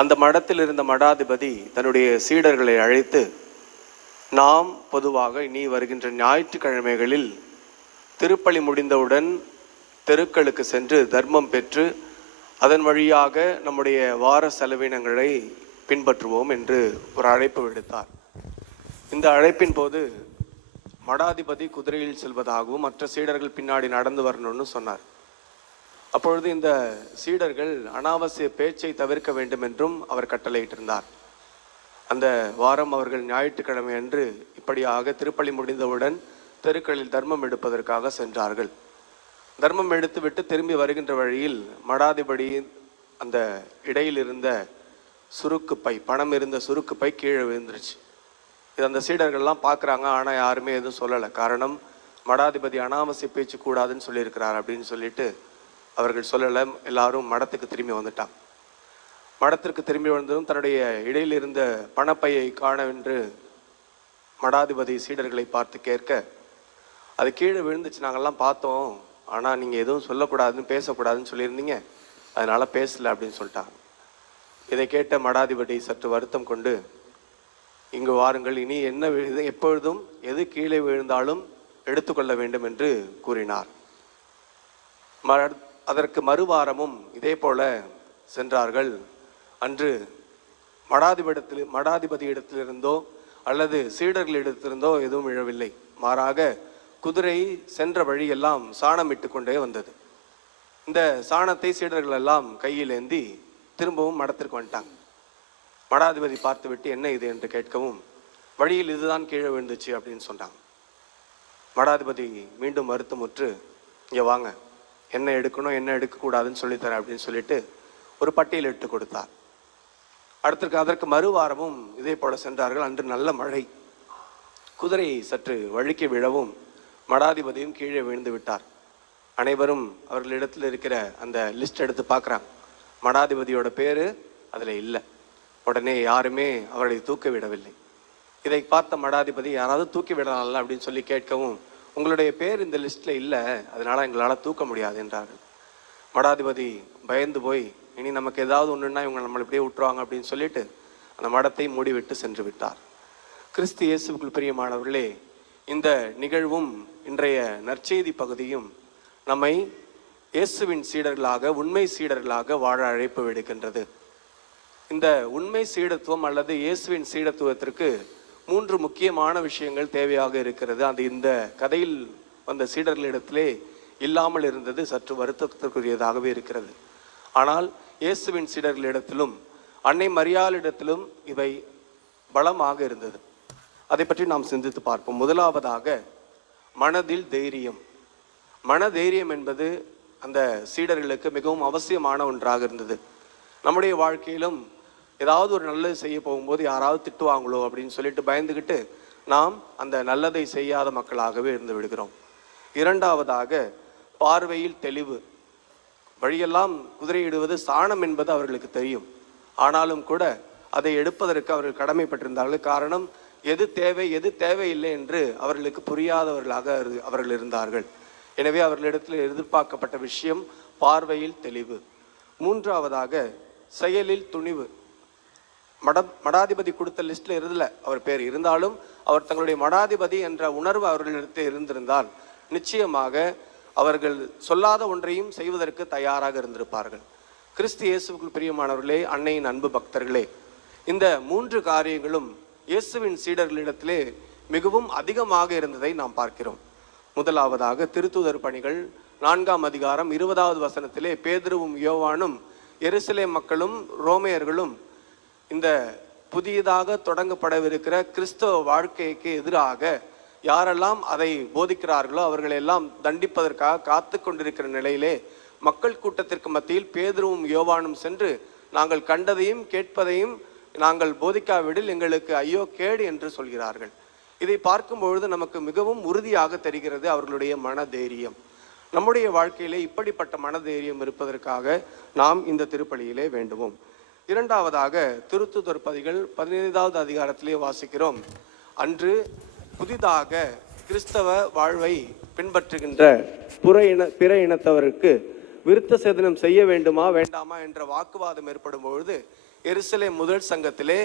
அந்த மடத்தில் இருந்த மடாதிபதி தன்னுடைய சீடர்களை அழைத்து, நாம் பொதுவாக இனி வருகின்ற ஞாயிற்றுக்கிழமைகளில் திருப்பலி முடிந்தவுடன் தெருக்களுக்கு சென்று தர்மம் பெற்று அதன் வழியாக நம்முடைய வார செலவினங்களை பின்பற்றுவோம் என்று ஒரு அழைப்பு விடுத்தார். இந்த அழைப்பின் போது மடாதிபதி குதிரையில் செல்வதாகவும் மற்ற சீடர்கள் பின்னாடி நடந்து வரணும்னு சொன்னார். அப்பொழுது இந்த சீடர்கள் அனாவசிய பேச்சை தவிர்க்க வேண்டும் என்றும் அவர் கட்டளையிட்டிருந்தார். அந்த வாரம் அவர்கள் ஞாயிற்றுக்கிழமை அன்று இப்படியாக திருப்பலி முடிந்தவுடன் தெருக்களில் தர்மம் எடுப்பதற்காக சென்றார்கள். தர்மம் எடுத்துவிட்டு திரும்பி வருகின்ற வழியில் மடாதிபதி அந்த இடையில் இருந்த சுருக்குப்பை, பணம் இருந்த சுருக்குப்பை கீழே விழுந்துருச்சு. இது அந்த சீடர்கள்லாம் பார்க்குறாங்க, ஆனால் யாருமே எதுவும் சொல்லலை. காரணம், மடாதிபதி அனாவசிய பேச்சு கூடாதுன்னு சொல்லியிருக்கிறார் அப்படின்னு சொல்லிட்டு அவர்கள் சொல்லலை. எல்லாரும் மடத்துக்கு திரும்பி வந்துட்டாங்க. மடத்திற்கு திரும்பி வந்ததும் தன்னுடைய இடையில் இருந்த பணப்பையை காணவென்று மடாதிபதி சீடர்களை பார்த்து கேட்க, அது கீழே விழுந்துச்சு, நாங்கள்லாம் பார்த்தோம், ஆனால் நீங்கள் எதுவும் சொல்லக்கூடாதுன்னு பேசக்கூடாதுன்னு சொல்லியிருந்தீங்க, அதனால் பேசலை அப்படின்னு சொல்லிட்டாங்க. இதை கேட்ட மடாதிபதி சற்று வருத்தம் கொண்டு, இங்கு வாருங்கள், இனி என்ன எப்பொழுதும் எது கீழே விழுந்தாலும் எடுத்துக்கொள்ள வேண்டும் என்று கூறினார். அதற்கு மறுவாரமும் இதே போல சென்றார்கள். அன்று மடாதிபதியிடத்திலிருந்தோ அல்லது சீடர்களிடத்திலிருந்தோ எதுவும் விழவில்லை. மாறாக குதிரை சென்ற வழியெல்லாம் சாணம் இட்டு கொண்டே வந்தது. இந்த சாணத்தை சீடர்கள் எல்லாம் கையில் ஏந்தி திரும்பவும் மடத்திற்கு வந்துட்டாங்க. மடாதிபதி பார்த்துவிட்டு என்ன இது என்று கேட்கவும், வழியில் இதுதான் கீழே விழுந்துச்சு அப்படின்னு சொன்னாங்க. மடாதிபதி மீண்டும் வருத்தமுற்று, இங்கே வாங்க, என்ன எடுக்கணும் என்ன எடுக்கக்கூடாதுன்னு சொல்லித்தரேன் அப்படின்னு சொல்லிட்டு ஒரு பட்டியல் இட்டு கொடுத்தார். அதற்கு மறுவாரமும் இதே போல சென்றார்கள். அன்று நல்ல மழை. குதிரை சற்று வழுக்கி விழவும் மடாதிபதியும் கீழே விழுந்து விட்டார். அனைவரும் அவர்களிடத்தில் இருக்கிற அந்த லிஸ்ட் எடுத்து பார்க்குறாங்க. மடாதிபதியோட பேர் அதில் இல்லை. உடனே யாருமே அவரை தூக்க விடவில்லை. இதை பார்த்த மடாதிபதி, யாராவது தூக்கி விடலாம்ல அப்படின்னு சொல்லி கேட்கவும், உங்களுடைய பேர் இந்த லிஸ்ட்டில் இல்லை, அதனால் எங்களால் தூக்க முடியாது என்றார்கள். மடாதிபதி பயந்து போய், இனி நமக்கு ஏதாவது ஒன்றுன்னா இவங்க நம்மளை இப்படியே விட்டுருவாங்க அப்படின்னு சொல்லிட்டு அந்த மடத்தை மூடிவிட்டு சென்று விட்டார். கிறிஸ்து இயேசுவுக்குள் பிரியமானவர்களே, இந்த நிகழ்வும் இன்றைய நற்செய்தி பகுதியும் நம்மை இயேசுவின் சீடர்களாக, உண்மை சீடர்களாக வாழ அழைப்பு விடுக்கின்றது. இந்த உண்மை சீடத்துவம் அல்லது இயேசுவின் சீடத்துவத்திற்கு 3 முக்கியமான விஷயங்கள் தேவையாக இருக்கிறது. அது இந்த கதையில் வந்த சீடர்களிடத்திலே இல்லாமல் இருந்தது சற்று வருத்தத்திற்குரியதாகவே இருக்கிறது. ஆனால் இயேசுவின் சீடர்களிடத்திலும் அன்னை மரியாளிடத்திலும் இவை பலமாக இருந்தது. அதை பற்றி நாம் சிந்தித்து பார்ப்போம். முதலாவதாக மனதில் தைரியம். மனதைரியம் என்பது அந்த சீடர்களுக்கு மிகவும் அவசியமான ஒன்றாக இருந்தது. நம்முடைய வாழ்க்கையிலும் ஏதாவது ஒரு நல்லது செய்ய போகும்போது யாராவது திட்டுவாங்களோ அப்படின்னு சொல்லிட்டு பயந்துக்கிட்டு நாம் அந்த நல்லதை செய்யாத மக்களாகவே இருந்து விடுகிறோம். இரண்டாவதாக பார்வையில் தெளிவு. வழியெல்லாம் குதிரையிடுவது சாணம் என்பது அவர்களுக்கு தெரியும். ஆனாலும் கூட அதை எடுப்பதற்கு அவர்கள் கடமைப்பட்டிருந்தார்கள். காரணம், எது தேவை எது தேவையில்லை என்று அவர்களுக்கு புரியாதவர்களாக அவர்கள் இருந்தார்கள். எனவே அவர்களிடத்தில் எதிர்பார்க்கப்பட்ட விஷயம் பார்வையில் தெளிவு. மூன்றாவதாக செயலில் துணிவு. மடாதிபதி கொடுத்த லிஸ்ட்ல இருந்தல அவர் பேர் இருந்தாலும் அவர் தங்களுடைய மடாதிபதி என்ற உணர்வு அவர்களிடத்தில் இருந்திருந்தால் நிச்சயமாக அவர்கள் சொல்லாத ஒன்றையும் செய்வதற்கு தயாராக இருந்திருப்பார்கள். கிறிஸ்து இயேசுவுக்குள் பிரியமானவர்களே, அன்னையின் அன்பு பக்தர்களே, இந்த 3 காரியங்களும் இயேசுவின் சீடர்களிடத்திலே மிகவும் அதிகமாக இருந்ததை நாம் பார்க்கிறோம். முதலாவதாக திருத்தூதர் பணிகள் 4ஆம் அதிகாரம் 20வது வசனத்திலே பேதுருவும் யோவானும் எருசலேம் மக்களும் ரோமையர்களும் இந்த புதியதாக தொடங்கப்படவிருக்கிற கிறிஸ்தவ வாழ்க்கைக்கு எதிராக யாரெல்லாம் அதை போதிக்கிறார்களோ அவர்களெல்லாம் தண்டிப்பதற்காக காத்து கொண்டிருக்கிற நிலையிலே மக்கள் கூட்டத்திற்கு மத்தியில் பேதுருவும் யோவானும் சென்று, நாங்கள் கண்டதையும் கேட்பதையும் நாங்கள் போதிக்காவிடில் எங்களுக்கு ஐயோ கேடு என்று சொல்கிறார்கள். இதை பார்க்கும்பொழுது நமக்கு மிகவும் உறுதியாக தெரிகிறது அவர்களுடைய மனதைரியம். நம்முடைய வாழ்க்கையிலே இப்படிப்பட்ட மனதைரியம் இருப்பதற்காக நாம் இந்த திருப்பலியிலே வேண்டுவோம். இரண்டாவதாக திருத்தூதர் பணிகள் 15வது அதிகாரத்திலே வாசிக்கிறோம். அன்று புதிதாக கிறிஸ்தவ வாழ்வை பின்பற்றுகின்ற பிற இனத்தவருக்கு விருத்த சேதனம் செய்ய வேண்டுமா வேண்டாமா என்ற வாக்குவாதம் ஏற்படும் பொழுது எருசலேம் முதல் சங்கத்திலே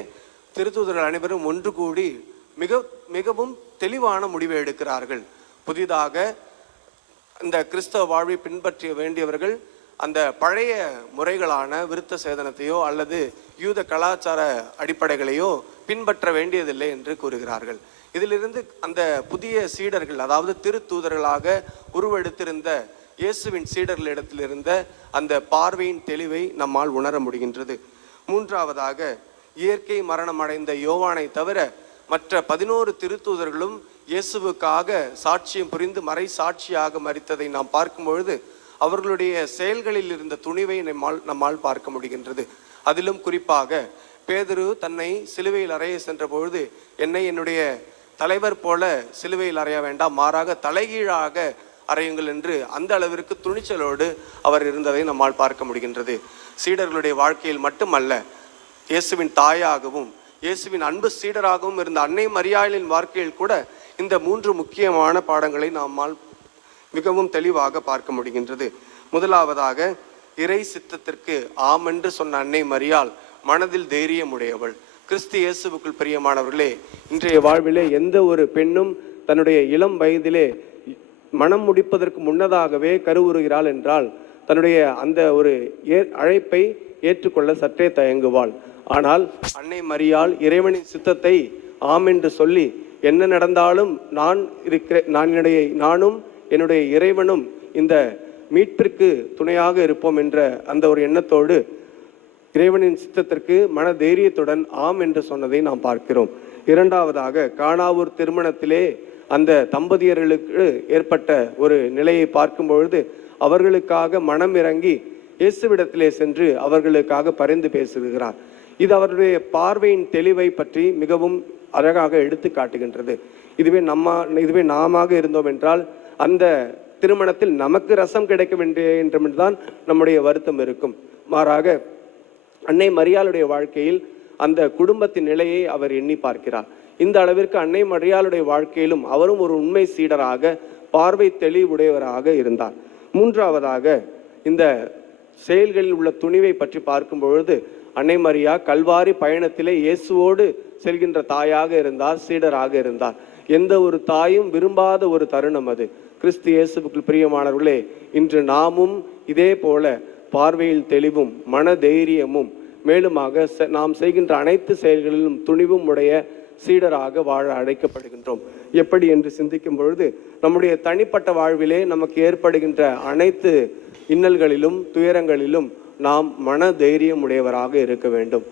திருத்தூதர்கள் அனைவரும் ஒன்று கூடி மிகவும் தெளிவான முடிவை எடுக்கிறார்கள். புதிதாக இந்த கிறிஸ்தவ வாழ்வை பின்பற்ற வேண்டியவர்கள் அந்த பழைய முறைகளான விருத்த சேதனத்தையோ அல்லது யூத கலாச்சார அடிப்படைகளையோ பின்பற்ற வேண்டியதில்லை என்று கூறுகிறார்கள். இதிலிருந்து அந்த புதிய சீடர்கள், அதாவது திருத்தூதர்களாக உருவெடுத்திருந்த இயேசுவின் சீடர்களிடத்தில் இருந்த அந்த பார்வையின் தெளிவை நம்மால் உணர முடிகின்றது. மூன்றாவதாக, இயற்கை மரணம் அடைந்த யோவானை தவிர மற்ற 11 திருத்தூதர்களும் இயேசுவுக்காக சாட்சியம் புரிந்து மறை சாட்சியாக மரித்ததை நாம் பார்க்கும் பொழுது அவர்களுடைய செயல்களில் இருந்த துணிவை நம்மால் பார்க்க முடிகின்றது. அதிலும் குறிப்பாக பேதுரு தன்னை சிலுவையில் அறைய சென்ற பொழுது, என்னை என்னுடைய தலைவர் போல சிலுவையில் அறைய வேண்டாம், மாறாக தலைகீழாக அறையுங்கள் என்று அந்த அளவிற்கு துணிச்சலோடு அவர் இருந்ததை நம்மால் பார்க்க முடிகின்றது. சீடர்களுடைய வாழ்க்கையில் மட்டுமல்ல, இயேசுவின் தாயாகவும் இயேசுவின் அன்பு சீடராகவும் இருந்த அன்னை மரியாளின் வாழ்க்கையில் கூட இந்த 3 முக்கியமான பாடங்களை நம்மால் மிகவும் தெளிவாக பார்க்க முடிகின்றது. முதலாவதாக, இறை சித்தத்திற்கு ஆம் என்று சொன்ன அன்னை மரியாள் மனதில் தைரியமுடையவள். கிறிஸ்து இயேசுவுக்குள் பிரியமானவர்களே, இன்றைய வாழ்விலே எந்த ஒரு பெண்ணும் தன்னுடைய இளம் வயதிலே மனம் முடிப்பதற்கு முன்னதாகவே கருவுறுகிறாள் என்றால் தன்னுடைய அந்த ஒரு அழைப்பை ஏற்றுக்கொள்ள சற்றே தயங்குவாள். ஆனால் அன்னை மரியாள் இறைவனின் சித்தத்தை ஆம் என்று சொல்லி, என்ன நடந்தாலும் நானும் என்னுடைய இறைவனும் இந்த மீட்பிற்கு துணையாக இருப்போம் என்ற அந்த ஒரு எண்ணத்தோடு இறைவனின் சித்தத்திற்கு மன தைரியத்துடன் ஆம் என்று சொன்னதை நாம் பார்க்கிறோம். இரண்டாவதாக, கானாவூர் திருமணத்திலே அந்த தம்பதியர்களுக்கு ஏற்பட்ட ஒரு நிலையை பார்க்கும் பொழுது அவர்களுக்காக மனம் இறங்கி இயேசுவிடத்திலே சென்று அவர்களுக்காக பரிந்து பேசுகிறார். இது அவருடைய பார்வையின் தெளிவை பற்றி மிகவும் அழகாக எடுத்து காட்டுகின்றது. இதுவே நாம இருந்தோம் என்றால் அந்த திருமணத்தில் நமக்கு ரசம் கிடைக்க வேண்டியதான் நம்முடைய வருத்தம் இருக்கும். மாறாக அன்னை மரியாளுடைய வாழ்க்கையில் அந்த குடும்பத்தின் நிலையை அவர் எண்ணி பார்க்கிறார். இந்த அளவிற்கு அன்னை மரியாளுடைய வாழ்க்கையிலும் அவரும் ஒரு உண்மை சீடராக பார்வை தெளிவுடையவராக இருந்தார். மூன்றாவதாக, இந்த செயல்களில் உள்ள துணிவை பற்றி பார்க்கும் பொழுது அன்னை மரியா கல்வாரி பயணத்திலே இயேசுவோடு செல்கின்ற தாயாக இருந்தார், சீடராக இருந்தார். எந்த ஒரு தாயும் விரும்பாத ஒரு தருணம் அது. கிறிஸ்து இயேசுவுக்குள் பிரியமானவர்களே, இன்று நாமும் இதே போல பார்வையில் தெளிவும் மன தைரியமும் மேலுமாக நாம் செய்கின்ற அனைத்து செயல்களிலும் துணிவும் உடைய சீடராக வாழ அழைக்கப்படுகின்றோம். எப்படி என்று சிந்திக்கும் பொழுது நம்முடைய தனிப்பட்ட வாழ்விலே நமக்கு ஏற்படுகின்ற அனைத்து இன்னல்களிலும் துயரங்களிலும் நாம் மன தைரியம் உடையவராக இருக்க வேண்டும்.